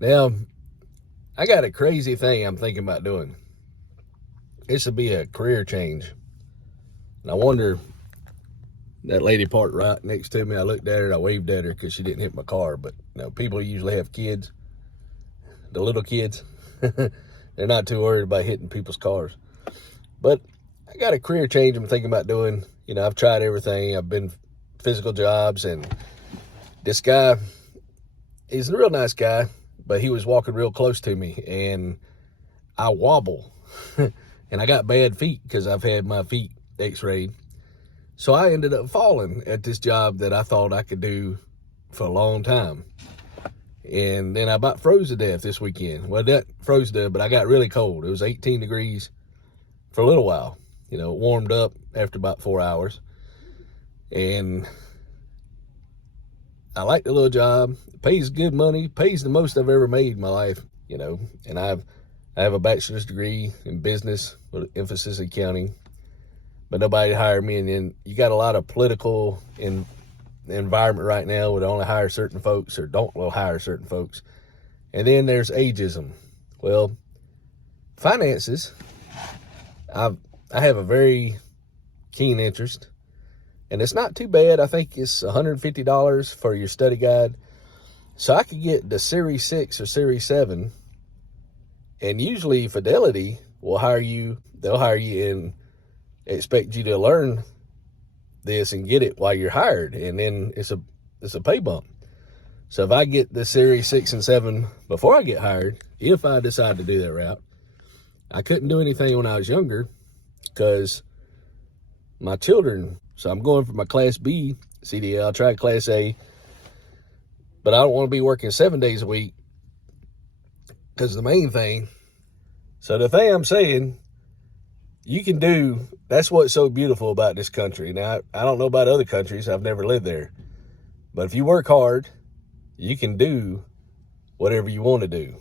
Now, I got a crazy thing I'm thinking about doing. This would be a career change. And I wonder, that lady parked right next to me. I looked at her, I waved at her because she didn't hit my car. But, people usually have kids, the little kids. They're not too worried about hitting people's cars. But I got a career change I'm thinking about doing. I've tried everything. I've been physical jobs, and this guy, he's a real nice guy, but he was walking real close to me, and I wobble. And I got bad feet because I've had my feet x-rayed. So I ended up falling at this job that I thought I could do for a long time. And then I about froze to death this weekend. Well, that froze to death, but I got really cold. It was 18 degrees for a little while. It warmed up after about 4 hours. And I like the little job. It pays good money, pays the most I've ever made in my life, and I have a bachelor's degree in business with emphasis in accounting, but nobody hired me. And then you got a lot of political environment right now where they only hire certain folks or don't hire certain folks. And then there's ageism. Well, finances, I have a very keen interest, and it's not too bad. I think it's $150 for your study guide. So I could get the Series 6 or Series 7, and usually Fidelity will hire you. They'll hire you and expect you to learn this and get it while you're hired, and then it's a pay bump. So if I get the Series 6 and 7 before I get hired, if I decide to do that route, I couldn't do anything when I was younger because my children, so I'm going for my Class B CDL. I tried Class A, but I don't want to be working 7 days a week because the main thing. So the thing I'm saying, you can do, that's what's so beautiful about this country. Now, I don't know about other countries. I've never lived there. But if you work hard, you can do whatever you want to do.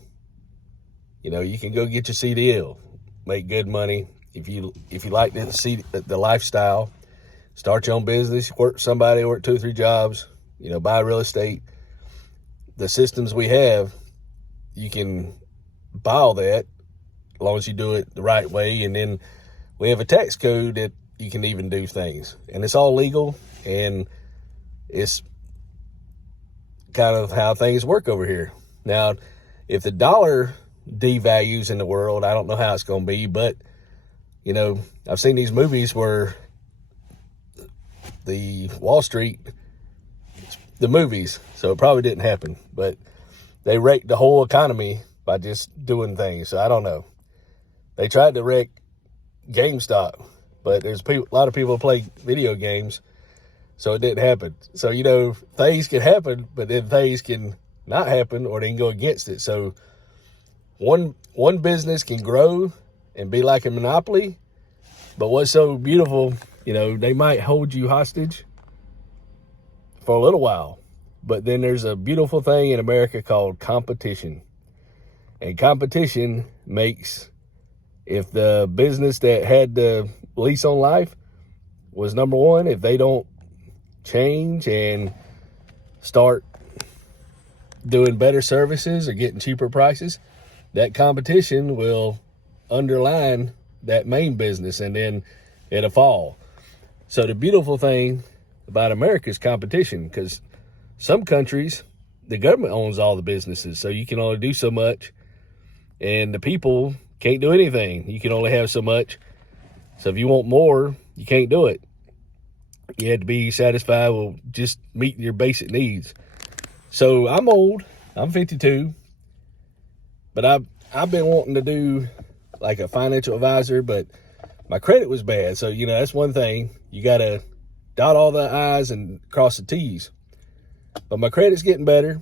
You can go get your CDL, make good money. If you like the lifestyle, start your own business, work somebody, work 2 or 3 jobs, buy real estate. The systems we have, you can buy all that as long as you do it the right way. And then we have a tax code that you can even do things. And it's all legal, and it's kind of how things work over here. Now, if the dollar devalues in the world, I don't know how it's going to be, but, I've seen these movies where the Wall Street, the movies, so it probably didn't happen, but they wrecked the whole economy by just doing things. So I don't know. They tried to wreck GameStop, but there's a lot of people play video games, so it didn't happen. So, things can happen, but then things can not happen, or they can go against it. So one business can grow and be like a monopoly, but what's so beautiful, they might hold you hostage for a little while, but then there's a beautiful thing in America called competition. And competition makes, if the business that had the lease on life was number one, if they don't change and start doing better services or getting cheaper prices, that competition will underline that main business, and then it'll fall. So the beautiful thing about America is competition, because some countries, the government owns all the businesses, so you can only do so much, and the people can't do anything. You can only have so much. So if you want more, you can't do it. You have to be satisfied with just meeting your basic needs. So I'm old. I'm 52. But I've been wanting to do like a financial advisor, but my credit was bad. So, that's one thing. You got to dot all the I's and cross the T's. But my credit's getting better.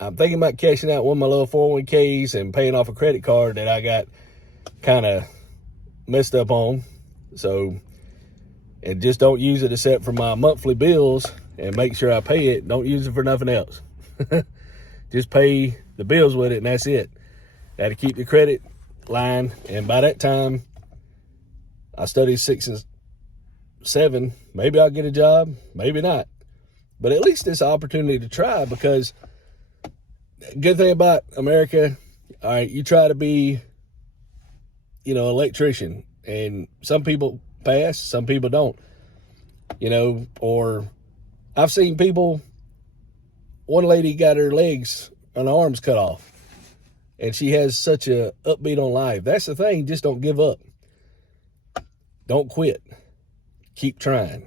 I'm thinking about cashing out one of my little 401ks and paying off a credit card that I got kind of messed up on. So, and just don't use it except for my monthly bills, and make sure I pay it. Don't use it for nothing else. Just pay the bills with it, and that's it. Got to keep the credit line. And by that time, I studied 6 and 7. Maybe I'll get a job, maybe not. But at least it's an opportunity to try, because good thing about America, all right, you try to be, electrician, and some people pass, some people don't, or I've seen people, one lady got her legs and arms cut off, and she has such a upbeat on life. That's the thing, just don't give up. Don't quit. Keep trying.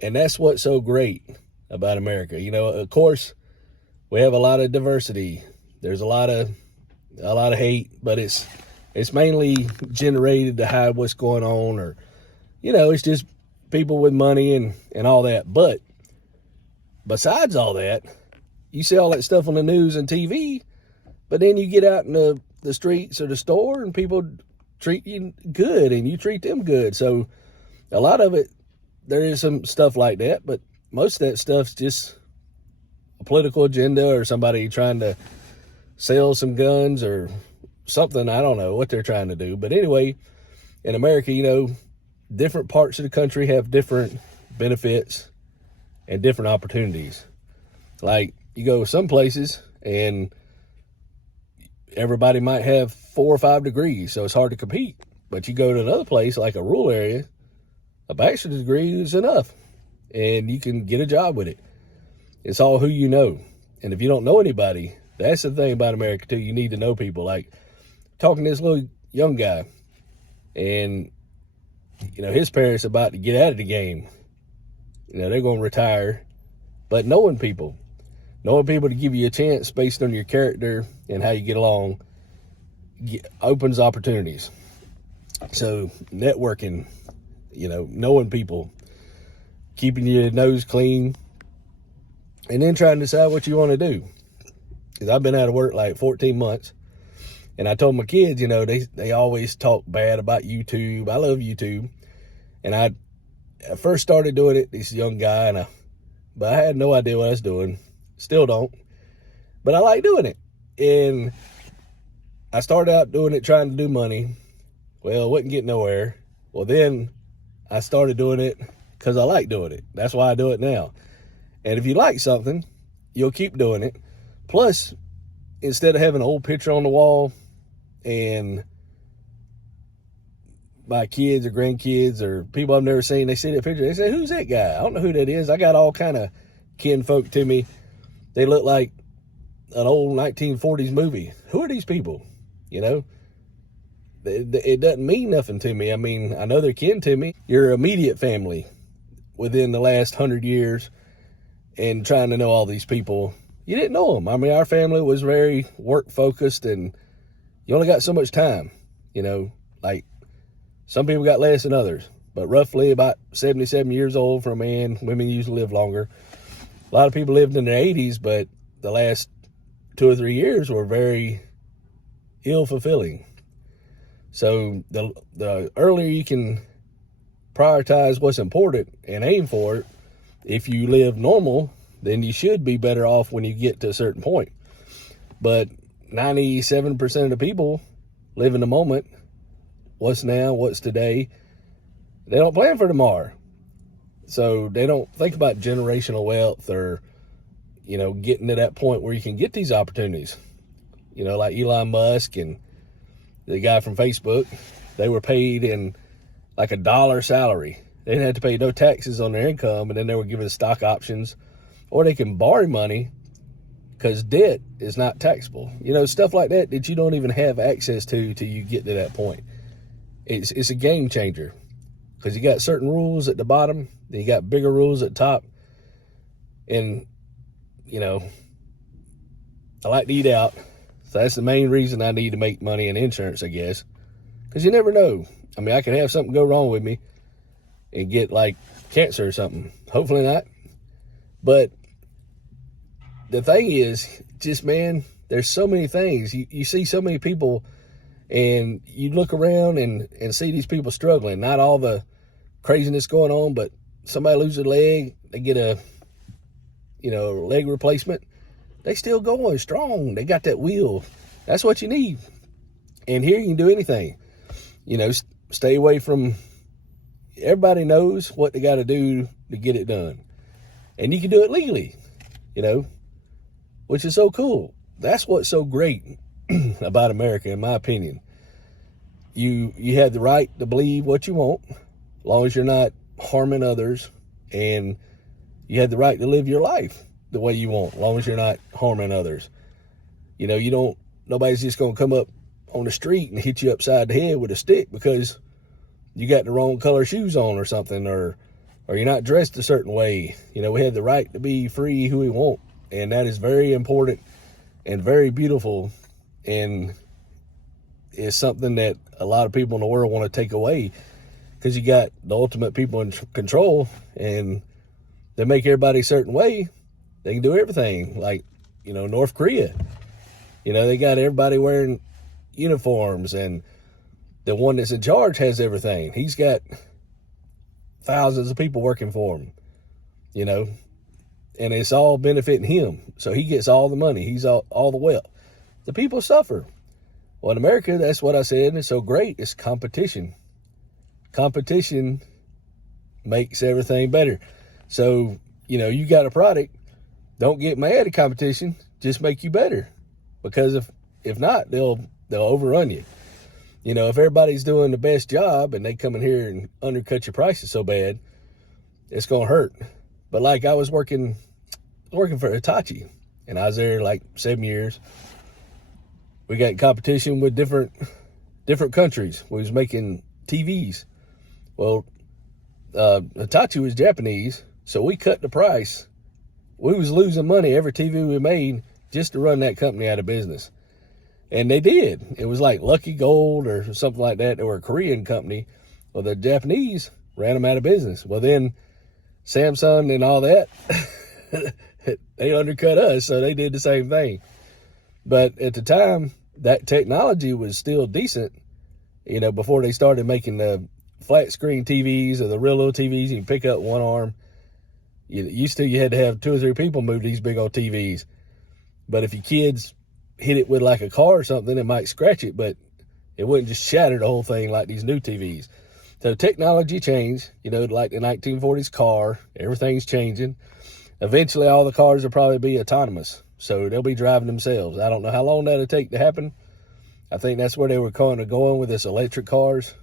And that's what's so great about America. Of course, we have a lot of diversity. There's a lot of hate, but it's mainly generated to hide what's going on, or it's just people with money and all that. But besides all that, you see all that stuff on the news and TV, but then you get out in the streets or the store and people treat you good and you treat them good. So a lot of it, there is some stuff like that, but most of that stuff's just a political agenda or somebody trying to sell some guns or something. I don't know what they're trying to do. But anyway, in America, different parts of the country have different benefits and different opportunities. Like, you go some places and everybody might have 4 or 5 degrees, so it's hard to compete. But you go to another place, like a rural area, a bachelor's degree is enough, and you can get a job with it. It's all who you know. And if you don't know anybody, that's the thing about America too. You need to know people. Like, talking to this little young guy, and his parents about to get out of the game. They're going to retire, but knowing people to give you a chance based on your character and how you get along opens opportunities. So networking, knowing people, keeping your nose clean, and then trying to decide what you want to do. Because I've been out of work like 14 months, and I told my kids, they always talk bad about YouTube. I love YouTube, and I first started doing it, this young guy, but I had no idea what I was doing. Still don't, but I like doing it. And I started out doing it trying to do money. Well, wouldn't get nowhere. Well, then I started doing it because I like doing it. That's why I do it now. And if you like something, you'll keep doing it. Plus, instead of having an old picture on the wall and my kids or grandkids or people I've never seen, they see that picture, they say, who's that guy? I don't know who that is. I got all kind of kinfolk to me. They look like an old 1940s movie. Who are these people? It doesn't mean nothing to me. I mean, I know they're kin to me. Your immediate family within the last 100 years, and trying to know all these people, you didn't know them. I mean, our family was very work focused, and you only got so much time. Like, some people got less than others, but roughly about 77 years old for a man. Women usually live longer. A lot of people lived in their 80s, but the last 2 or 3 years were very ill-fulfilling. So the earlier you can prioritize what's important and aim for it, if you live normal, then you should be better off when you get to a certain point. But 97% of the people live in the moment. What's now, what's today. They don't plan for tomorrow. So they don't think about generational wealth or, getting to that point where you can get these opportunities. Like Elon Musk and the guy from Facebook, they were paid in like $1 salary. They didn't have to pay no taxes on their income, and then they were given stock options, or they can borrow money because debt is not taxable. Stuff like that you don't even have access to till you get to that point. It's a game changer, because you got certain rules at the bottom, then you got bigger rules at the top. And I like to eat out, so that's the main reason I need to make money in insurance, I guess, because you never know. I mean, I could have something go wrong with me and get like cancer or something. Hopefully not. But the thing is, just, man, there's so many things. You see so many people, and you look around and see these people struggling. Not all the craziness going on, but somebody loses a leg, they get a leg replacement. They still going strong. They got that will. That's what you need. And here you can do anything. Stay away from, everybody knows what they got to do to get it done. And you can do it legally. which is so cool. That's what's so great about America, in my opinion. You have the right to believe what you want, as long as you're not harming others, and you have the right to live your life the way you want, as long as you're not harming others. Nobody's just going to come up on the street and hit you upside the head with a stick because you got the wrong color shoes on or something, or you're not dressed a certain way. We have the right to be free who we want, and that is very important and very beautiful, and it's something that a lot of people in the world want to take away, because you got the ultimate people in control, and they make everybody a certain way. They can do everything. Like, North Korea, they got everybody wearing uniforms, and the one that's in charge has everything. He's got thousands of people working for him, and it's all benefiting him. So he gets all the money. He's all the wealth. The people suffer. Well, in America, that's what I said. It's so great. It's competition. Competition makes everything better. So, you got a product. Don't get mad at competition. Just make you better. Because if not, they'll overrun you. If everybody's doing the best job and they come in here and undercut your prices so bad, it's going to hurt. But like, I was working for Hitachi, and I was there like 7 years. We got competition with different countries. We was making TVs. Well, Hitachi was Japanese, so we cut the price. We was losing money every TV we made just to run that company out of business. And they did. It was like Lucky Gold or something like that. They were a Korean company. Well, the Japanese ran them out of business. Well, then Samsung and all that, they undercut us, so they did the same thing. But at the time, that technology was still decent, before they started making the flat screen TVs or the real little TVs you can pick up one arm. You had to have 2 or 3 people move these big old TVs. But if your kids hit it with like a car or something, it might scratch it, but it wouldn't just shatter the whole thing like these new TVs. So technology changed, like the 1940s car, everything's changing. Eventually all the cars will probably be autonomous, so they'll be driving themselves. I don't know how long that'll take to happen. I think that's where they were kind of going with this electric cars,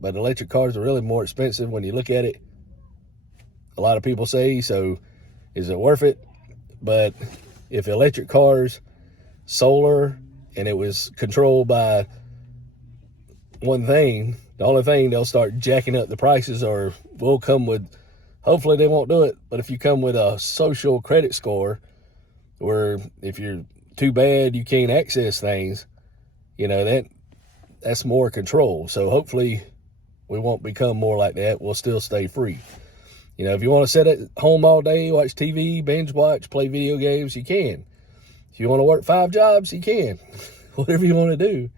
but electric cars are really more expensive when you look at it. A lot of people say, so is it worth it? But if electric cars, solar, and it was controlled by one thing, the only thing, they'll start jacking up the prices, or will come with, hopefully they won't do it, but if you come with a social credit score, where if you're too bad you can't access things, that's more control. So hopefully we won't become more like that. We'll still stay free. If you want to sit at home all day, watch TV, binge watch, play video games, you can. If you want to work 5 jobs, you can. Whatever you want to do.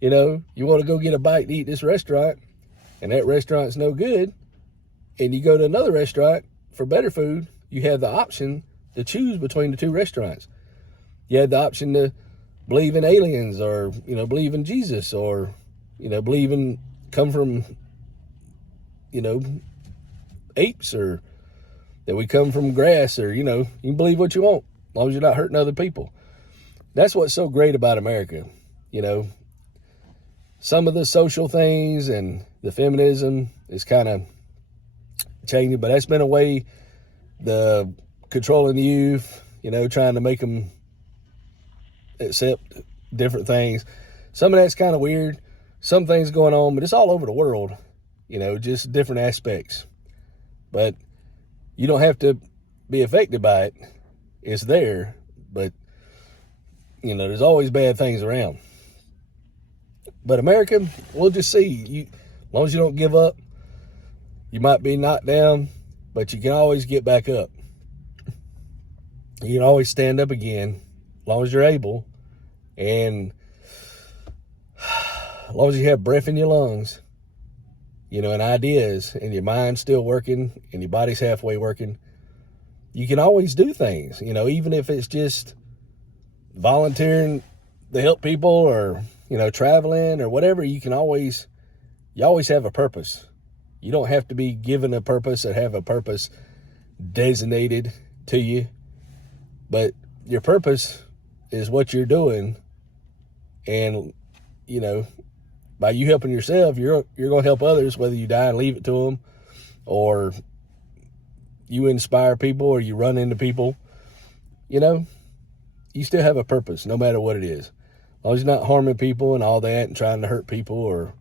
You want to go get a bite to eat at this restaurant, and that restaurant's no good, and you go to another restaurant for better food, you have the option to choose between the 2 restaurants. You have the option to believe in aliens, or, believe in Jesus, or, come from, apes, or that we come from grass, or, you can believe what you want, as long as you're not hurting other people. That's what's so great about America. Some of the social things and the feminism is kind of changing, but that's been a way, the controlling the youth, trying to make them accept different things. Some of that's kind of weird. Some things going on, but it's all over the world, just different aspects. But you don't have to be affected by it. It's there, but, there's always bad things around. But America, we'll just see. As long as you don't give up, you might be knocked down, but you can always get back up. You can always stand up again, as long as you're able. And as long as you have breath in your lungs, and ideas, and your mind's still working, and your body's halfway working, you can always do things, even if it's just volunteering to help people, or, traveling, or whatever. You always have a purpose. You don't have to be given a purpose or have a purpose designated to you. But your purpose is what you're doing. And, you know, by you helping yourself, you're going to help others, whether you die and leave it to them, or you inspire people, or you run into people. You know, you still have a purpose, no matter what it is. As long as you're not harming people and all that and trying to hurt people or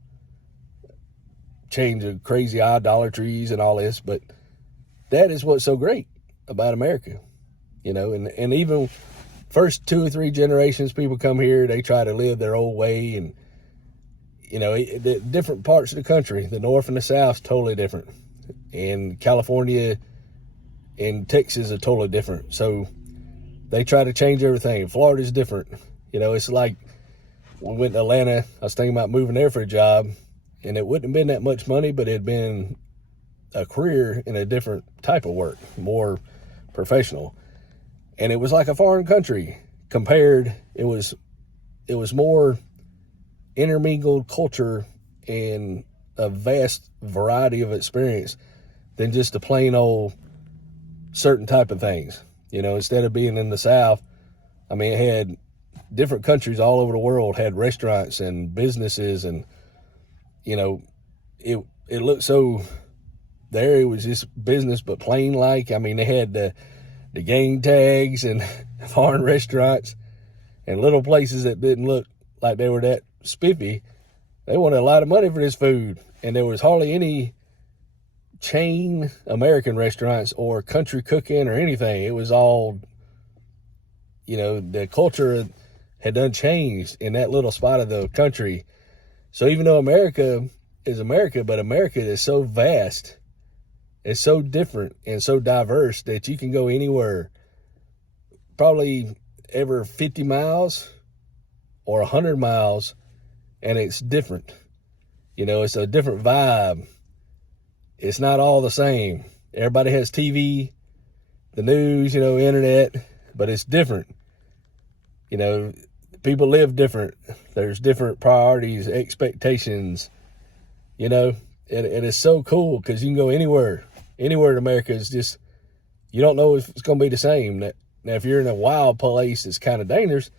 change of crazy idolatries and all this. But that is what's so great about America. You know, and even first 2 or 3 generations people come here, they try to live their old way. And, you know, the different parts of the country, the North and the South, totally different. And California and Texas are totally different. So they try to change everything. Florida's different. You know, it's like we went to Atlanta. I was thinking about moving there for a job, and it wouldn't have been that much money, but it had been a career in a different type of work, more professional. And it was like a foreign country compared. It was more intermingled culture and a vast variety of experience than just a plain old certain type of things. You know, instead of being in the South, I mean, it had different countries all over the world had restaurants and businesses, and, you know, it looked so, there it was just business, but plain like. I mean, they had the gang tags and foreign restaurants and little places that didn't look like they were that spiffy. They wanted a lot of money for this food, and there was hardly any chain American restaurants or country cooking or anything. It was all, you know, the culture had done changed in that little spot of the country. So even though America is America, but America is so vast, it's so different and so diverse that you can go anywhere, probably ever 50 miles or 100 miles, and it's different. You know, it's a different vibe. It's not all the same. Everybody has TV, the news, you know, internet, but it's different. You know, people live different. There's different priorities, expectations, you know, and it's so cool because you can go anywhere in America. Is just, you don't know if it's going to be the same. Now, if you're in a wild place, it's kind of dangerous.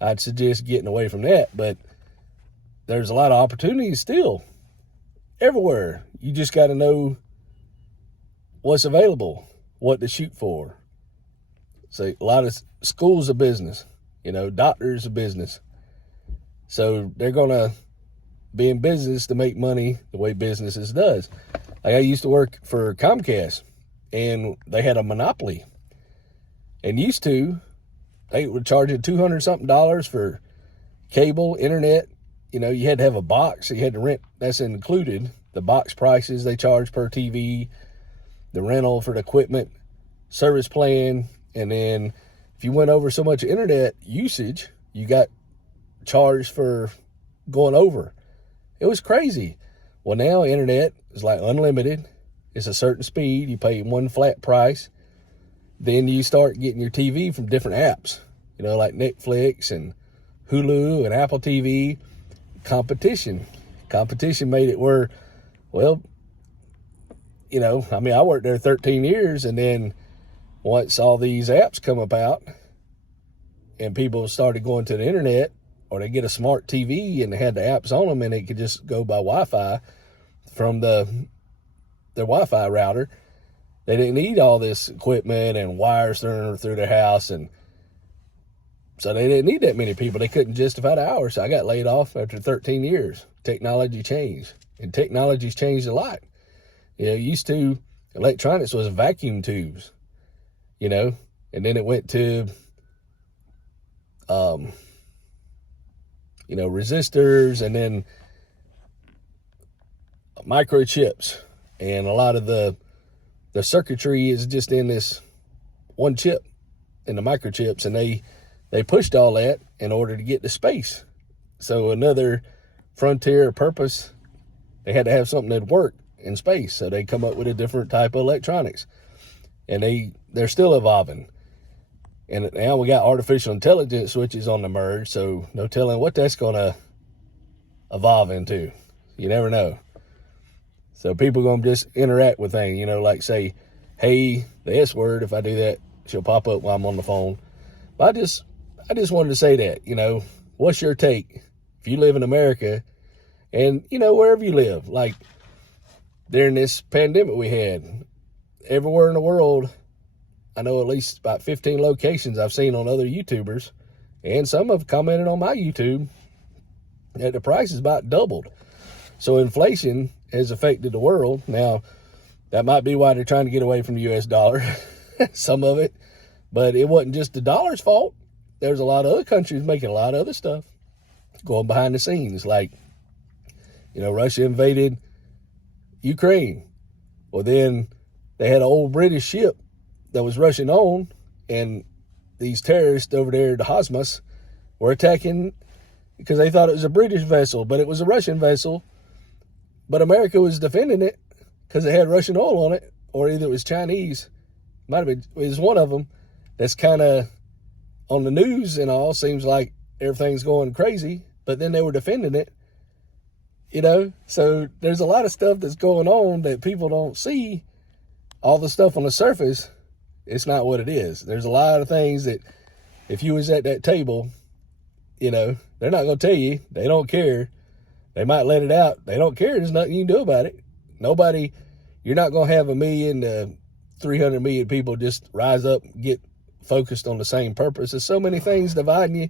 I'd suggest getting away from that, but there's a lot of opportunities still everywhere. You just got to know what's available, what to shoot for. So a lot of schools of business, you know, doctors of business. So they're going to be in business to make money the way businesses does. Like I used to work for Comcast, and they had a monopoly. And used to, they would charge you $200-something for cable, internet. You know, you had to have a box, so you had to rent. That's included. The box prices they charge per TV, the rental for the equipment, service plan, and then if you went over so much internet usage, you got charged for going over. It was crazy. Well, now internet is like unlimited. It's a certain speed. You pay one flat price. Then you start getting your TV from different apps, you know, like Netflix and Hulu and Apple TV. Competition made it where, well, you know, I mean, I worked there 13 years, and then once all these apps come about and people started going to the internet, or they get a smart TV and they had the apps on them and it could just go by Wi-Fi from their Wi-Fi router, they didn't need all this equipment and wires through their house, and so they didn't need that many people. They couldn't justify the hours. So I got laid off after 13 years. Technology changed, and technology's changed a lot. You know, used to, electronics was vacuum tubes, you know, and then it went to, you know, resistors, and then microchips, and a lot of the circuitry is just in this one chip, in the microchips, and they pushed all that in order to get to space. So another frontier purpose, they had to have something that worked in space. So they come up with a different type of electronics, and they're still evolving. And now we got artificial intelligence switches on the merge, so no telling what that's going to evolve into. You never know. So people going to just interact with things, you know, like say, hey, the S word, if I do that, she'll pop up while I'm on the phone. But I just wanted to say that, what's your take if you live in America and, wherever you live, like during this pandemic we had, everywhere in the world, I know at least about 15 locations I've seen on other YouTubers, and some have commented on my YouTube that the price is about doubled. So inflation has affected the world. Now, that might be why they're trying to get away from the U.S. dollar, some of it. But it wasn't just the dollar's fault. There's a lot of other countries making a lot of other stuff going behind the scenes. Like, Russia invaded Ukraine. Well, then they had an old British ship that was Russian owned, and these terrorists over there, the Hamas, were attacking because they thought it was a British vessel, but it was a Russian vessel. But America was defending it because it had Russian oil on it, or either it was Chinese. Might have been, it was one of them that's kind of on the news and all. Seems like everything's going crazy, but then they were defending it, So there's a lot of stuff that's going on that people don't see. All the stuff on the surface, it's not what it is. There's a lot of things that if you was at that table, they're not going to tell you. They don't care. They might let it out. They don't care. There's nothing you can do about it. Nobody, you're not going to have 1 million to 300 million people just rise up and get focused on the same purpose. There's so many things dividing you.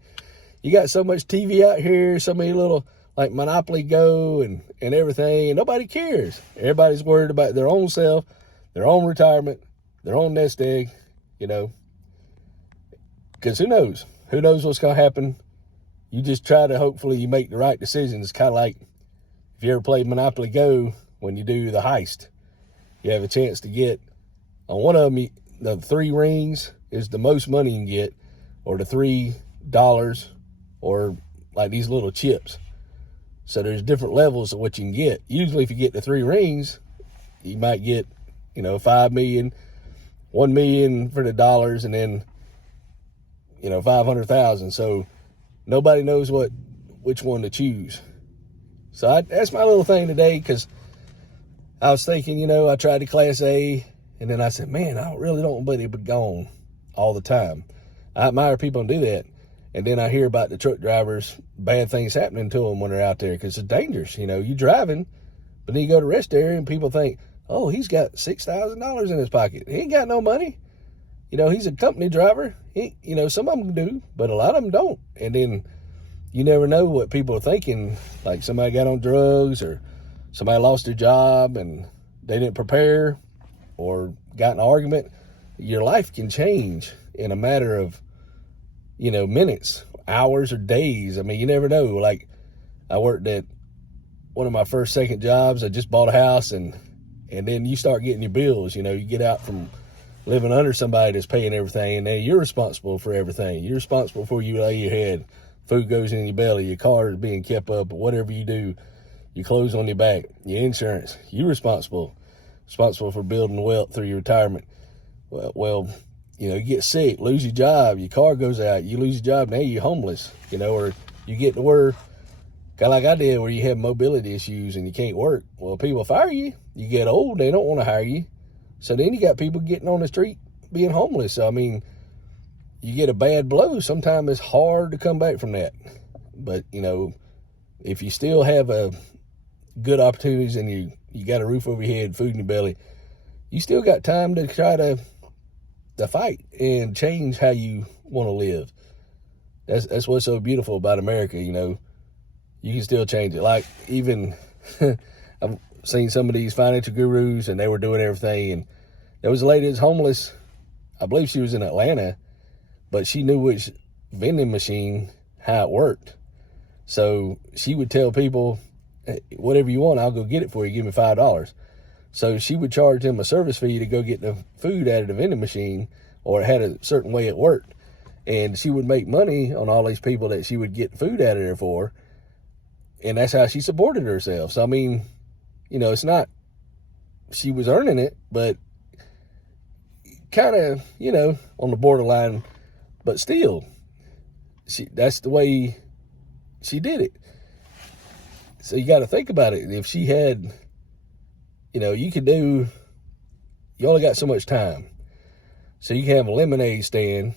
You got so much TV out here, so many little like Monopoly Go and everything, and nobody cares. Everybody's worried about their own self, their own retirement, their own nest egg, because who knows? Who knows what's going to happen? You just try to, hopefully you make the right decisions. It's kind of like if you ever played Monopoly Go, when you do the heist, you have a chance to get, on one of them, the 3 rings is the most money you can get, or the $3, or like these little chips. So there's different levels of what you can get. Usually if you get the 3 rings, you might get, 5 million, 1 million for the dollars, and then, 500,000. So nobody knows which one to choose. So that's my little thing today, because I was thinking, I tried the Class A, and then I said, man, I really don't want to be gone all the time. I admire people who do that. And then I hear about the truck drivers, bad things happening to them when they're out there, because it's dangerous. You're driving, but then you go to rest area and people think, oh, he's got $6,000 in his pocket. He ain't got no money. He's a company driver. Some of them do, but a lot of them don't. And then you never know what people are thinking. Like somebody got on drugs, or somebody lost their job and they didn't prepare, or got in an argument. Your life can change in a matter of, minutes, hours, or days. I mean, you never know. Like, I worked at one of my second jobs. I just bought a house, and then you start getting your bills. You get out from living under somebody that's paying everything, and then you're responsible for everything. You're responsible for you lay your head, food goes in your belly, your car is being kept up, whatever you do, your clothes on your back, your insurance. You're responsible for building wealth through your retirement. Well, you get sick, lose your job, your car goes out, you lose your job, now you're homeless, or you get to where, kind of like I did, where you have mobility issues and you can't work. Well, people fire you. You get old, they don't want to hire you. So then you got people getting on the street being homeless. So, I mean, you get a bad blow. Sometimes it's hard to come back from that. But, if you still have a good opportunities and you got a roof over your head, food in your belly, you still got time to try to fight and change how you want to live. That's what's so beautiful about America. You can still change it. Like, even I've seen some of these financial gurus, and they were doing everything, and there was a lady that's homeless. I believe she was in Atlanta, but she knew which vending machine, how it worked. So she would tell people, hey, whatever you want, I'll go get it for you. Give me $5. So she would charge them a service fee to go get the food out of the vending machine, or it had a certain way it worked. And she would make money on all these people that she would get food out of there for. And that's how she supported herself. So, I mean, it's not, she was earning it, but kind of, on the borderline, but still, that's the way she did it. So you got to think about it. If she had, you only got so much time. So you can have a lemonade stand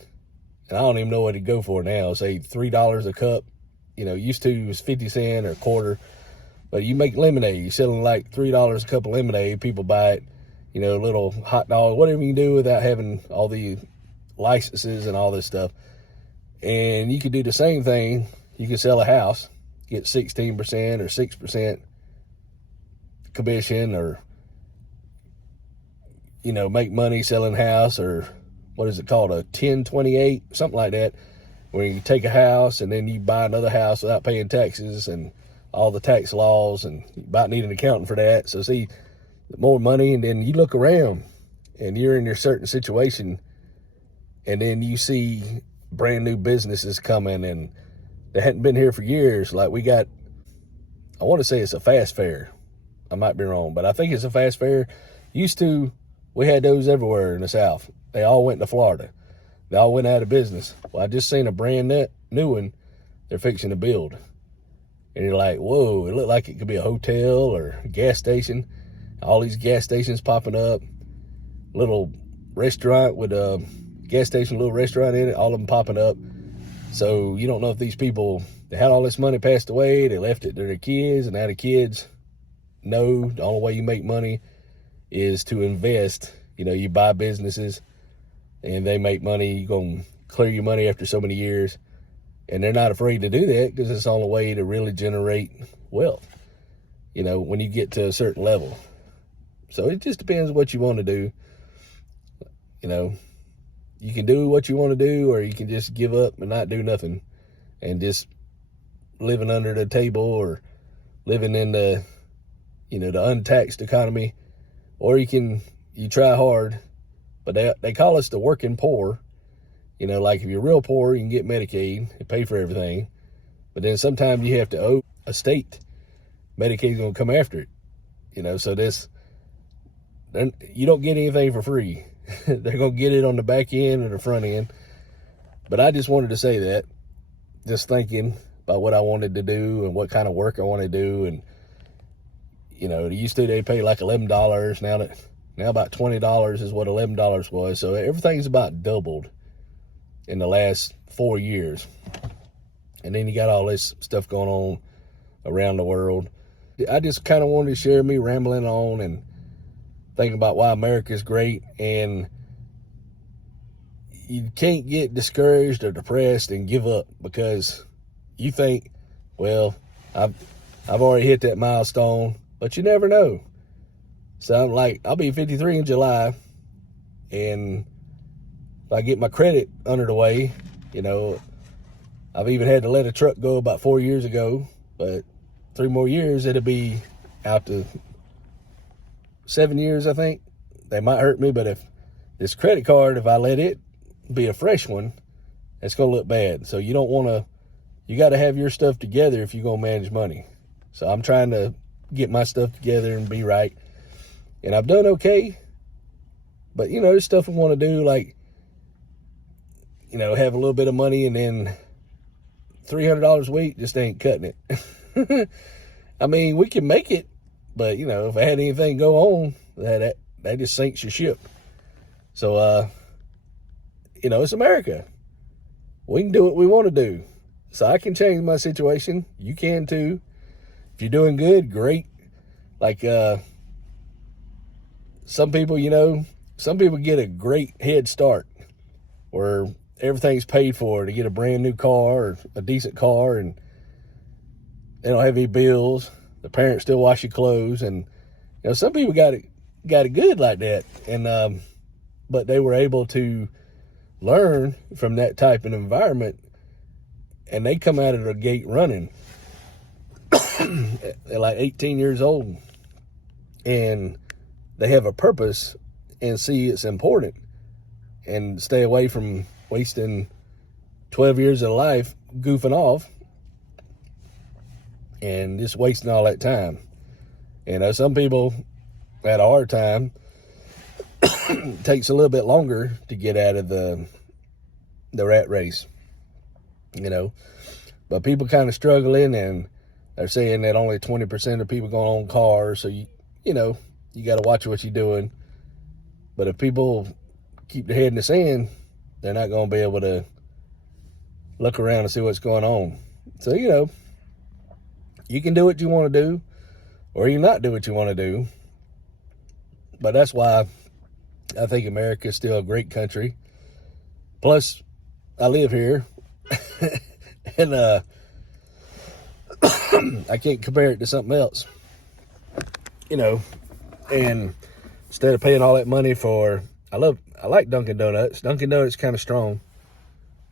and I don't even know what it'd go for now. Say $3 a cup. You know, used to it was 50 cents or a quarter. But you make lemonade. You're selling like $3 a cup of lemonade. People buy it. You know, little hot dog, whatever you can do without having all the licenses and all this stuff. And you could do the same thing. You could sell a house, get 16% or 6% commission, or, you know, make money selling a house, or what is it called, a 1028, something like that, where you take a house and then you buy another house without paying taxes and all the tax laws, and you might need an accountant for that. So see, more money, and then you look around and you're in your certain situation, and then you see brand new businesses coming, and they hadn't been here for years. Like we got, I want to say it's a fast fair. I might be wrong, but I think it's a fast fair. Used to, we had those everywhere in the South. They all went to Florida. They all went out of business. Well, I just seen a brand new one they're fixing to build. And you're like, whoa, it looked like it could be a hotel or a gas station. All these gas stations popping up. Little restaurant with a gas station, little restaurant in it, all of them popping up. So you don't know if these people, they had all this money passed away, they left it to their kids, and now the kids know the only way you make money is to invest. You know, you buy businesses and they make money. You're going to clear your money after so many years. And they're not afraid to do that because it's the only way to really generate wealth, you know, when you get to a certain level. So it just depends what you want to do. You know, you can do what you want to do, or you can just give up and not do nothing and just living under the table, or living in the, you know, the untaxed economy. Or you try hard, but they call us the working poor. You know, like if you're real poor, you can get Medicaid and pay for everything. But then sometimes you have to owe a state. Medicaid's going to come after it. You know, so you don't get anything for free. They're going to get it on the back end or the front end. But I just wanted to say that, just thinking about what I wanted to do and what kind of work I want to do. And, you know, they pay like $11. Now about $20 is what $11 was. So everything's about doubled in the last 4 years. And then you got all this stuff going on around the world. I just kind of wanted to share me rambling on and thinking about why America's great. And you can't get discouraged or depressed and give up because you think, well, I've already hit that milestone, but you never know. So I'm like, I'll be 53 in July, and if I get my credit under the way, you know, I've even had to let a truck go about 4 years ago, but 3 more years, it'll be out to 7 years, I think. They might hurt me, but if this credit card, if I let it be a fresh one, it's going to look bad. So you don't want to, you got to have your stuff together if you're going to manage money. So I'm trying to get my stuff together and be right. And I've done okay, but, you know, there's stuff I want to do, like, you know, have a little bit of money, and then $300 a week just ain't cutting it. I mean, we can make it, but, you know, if I had anything go on, that just sinks your ship. So, you know, it's America. We can do what we want to do. So I can change my situation. You can too. If you're doing good, great. Like, some people, you know, some people get a great head start where everything's paid for to get a brand new car or a decent car, and they don't have any bills. The parents still wash your clothes, and, you know, some people got it good like that. And, but they were able to learn from that type of environment, and they come out of the gate running. They're like 18 years old, and they have a purpose and see it's important, and stay away from wasting 12 years of life goofing off and just wasting all that time. You know, some people had a hard time. It takes a little bit longer to get out of the rat race, you know, but people kind of struggling, and they're saying that only 20% of people going on cars. So you know, you got to watch what you're doing. But if people keep their head in the sand, they're not going to be able to look around and see what's going on. So, you know, you can do what you want to do, or you not do what you want to do. But that's why I think America is still a great country. Plus, I live here, and I can't compare it to something else, you know. And instead of paying all that money for, I like Dunkin' Donuts. Dunkin' Donuts kind of strong,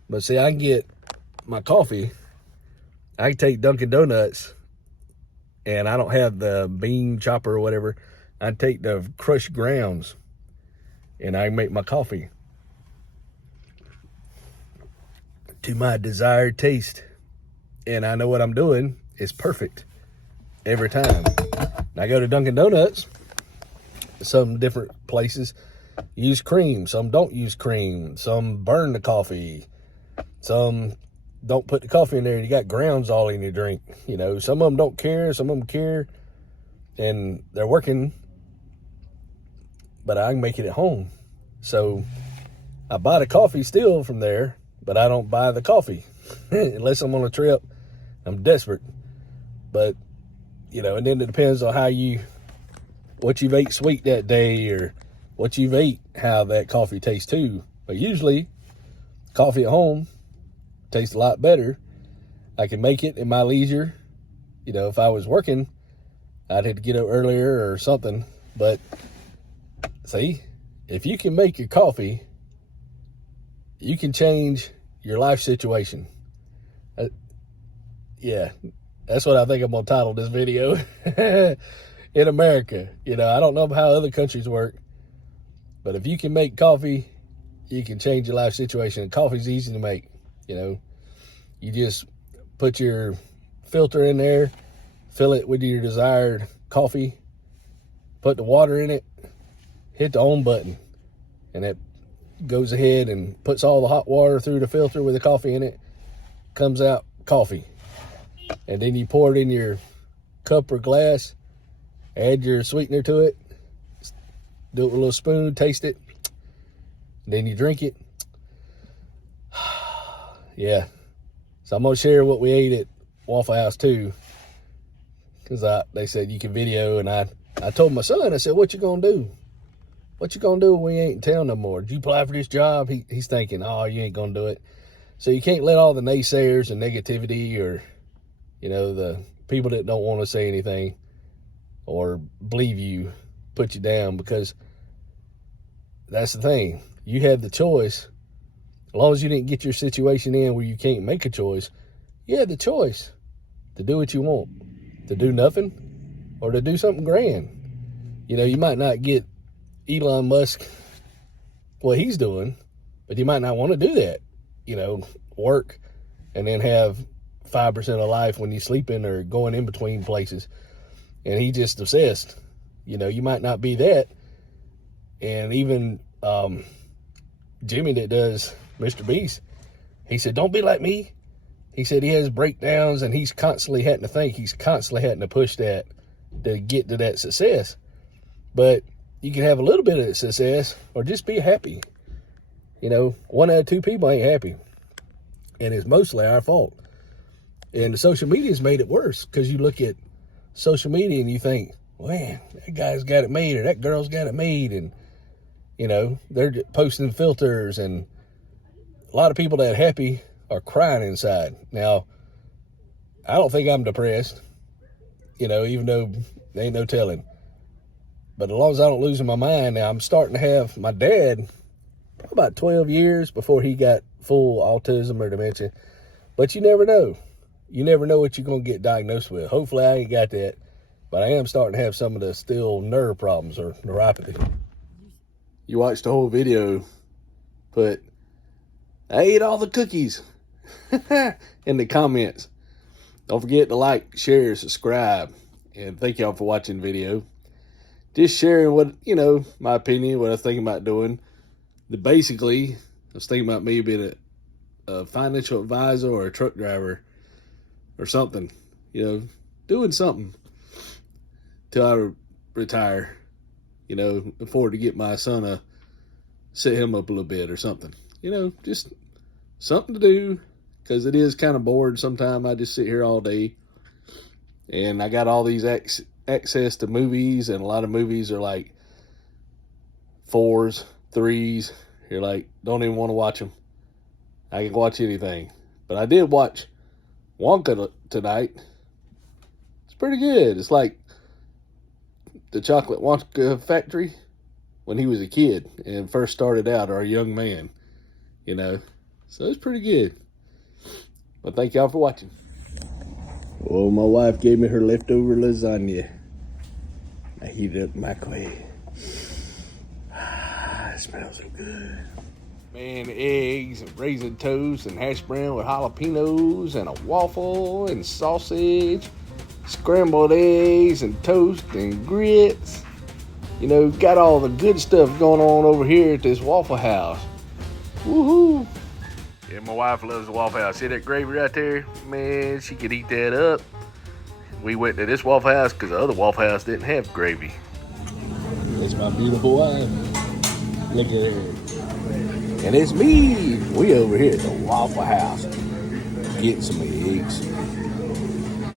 but see, I can get my coffee. I can take Dunkin' Donuts, and I don't have the bean chopper or whatever. I take the crushed grounds, and I make my coffee to my desired taste. And I know what I'm doing is perfect every time. And I go to Dunkin' Donuts, some different places use cream, some don't use cream, some burn the coffee, some don't put the coffee in there and you got grounds all in your drink. You know, some of them don't care, some of them care, and they're working, but I can make it at home. So I buy the coffee still from there, but I don't buy the coffee unless I'm on a trip. I'm desperate. But, you know, and then it depends on what you've ate sweet that day, or what you've ate, how that coffee tastes too. But usually, coffee at home tastes a lot better. I can make it in my leisure. You know, if I was working, I'd have to get up earlier or something. But, see, if you can make your coffee, you can change your life situation. Yeah, that's what I think I'm going to title this video. In America, you know, I don't know how other countries work, but if you can make coffee, you can change your life situation. And coffee's easy to make. You know, you just put your filter in there, fill it with your desired coffee, put the water in it, hit the on button, and it goes ahead and puts all the hot water through the filter with the coffee in it. Comes out coffee. And then you pour it in your cup or glass, add your sweetener to it, do it with a little spoon, taste it, then you drink it. Yeah. So I'm going to share what we ate at Waffle House too, because they said you can video, and I told my son, I said, what you going to do? What you going to do when we ain't in town no more? Did you apply for this job? He's thinking, oh, you ain't going to do it. So you can't let all the naysayers and negativity, or, you know, the people that don't want to say anything or believe you, put you down, because that's the thing. You had the choice. As long as you didn't get your situation in where you can't make a choice, you had the choice to do what you want, to do nothing or to do something grand. You know, you might not get Elon Musk what he's doing, but you might not want to do that. You know, work and then have 5% of life when you're sleeping or going in between places. And he just obsessed. You know, you might not be that. And even Jimmy that does Mr. Beast, he said, don't be like me. He said he has breakdowns and he's constantly having to think. He's constantly having to push that to get to that success. But you can have a little bit of success or just be happy. You know, 1 out of 2 people ain't happy. And it's mostly our fault. And the social media's made it worse, because you look at social media and you think, man, that guy's got it made, or that girl's got it made. And, you know, they're posting filters, and a lot of people that are happy are crying inside. Now, I don't think I'm depressed, you know, even though there ain't no telling. But as long as I don't lose my mind, now I'm starting to have my dad about 12 years before he got full autism or dementia. But you never know. You never know what you're going to get diagnosed with. Hopefully I ain't got that. But I am starting to have some of the still nerve problems, or neuropathy. You watched the whole video, but I ate all the cookies in the comments. Don't forget to like, share, subscribe. And thank y'all for watching the video. Just sharing what, you know, my opinion, what I was thinking about doing. Basically, I was thinking about me being a financial advisor or a truck driver or something, you know, doing something till I retire, you know, afford to get my son set him up a little bit or something, you know, just something to do, because it is kind of bored sometimes. I just sit here all day, and I got all these access to movies, and a lot of movies are like 4s, 3s. You're like, don't even want to watch them. I can watch anything. But I did watch Wonka tonight. It's pretty good. It's like the Chocolate Wonka Factory when he was a kid and first started out, or a young man, you know. So it's pretty good. But thank y'all for watching. Well, my wife gave me her leftover lasagna. I heated it up in the microwave. It smells so good. Man, eggs and raisin toast and hash brown with jalapenos and a waffle and sausage, scrambled eggs and toast and grits. You know, got all the good stuff going on over here at this Waffle House. Woohoo! Yeah, my wife loves the Waffle House. See that gravy right there? Man, she could eat that up. We went to this Waffle House because the other Waffle House didn't have gravy. That's my beautiful wife. Look at her. And it's me. We over here at the Waffle House getting some eggs.